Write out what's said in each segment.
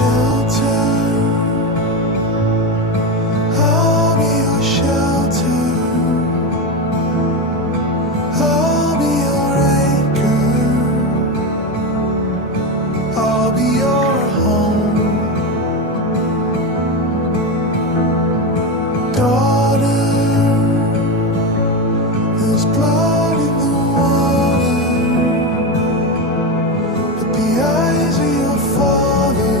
shelter. I'll be your shelter. I'll be your anchor. I'll be your home. Daughter, there's blood in the water, but the eyes of your father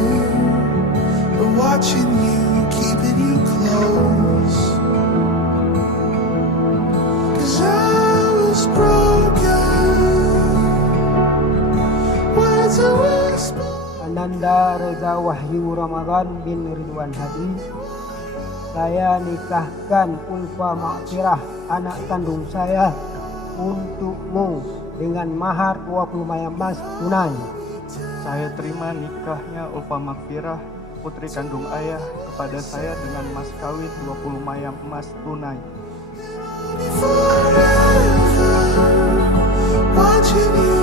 are watching you, keeping you close. 'Cause I was broken, words are whispered. Ananda Reza Wahyu Ramadan bin Ridwan Hadi. Saya nikahkan Ulfa Makfirah, anak kandung saya, untukmu dengan mahar 20 mayam emas tunai. Saya terima nikahnya Ulfa Makfirah, putri kandung ayah, kepada saya dengan mas kawin 20 mayam emas tunai. Forever watching you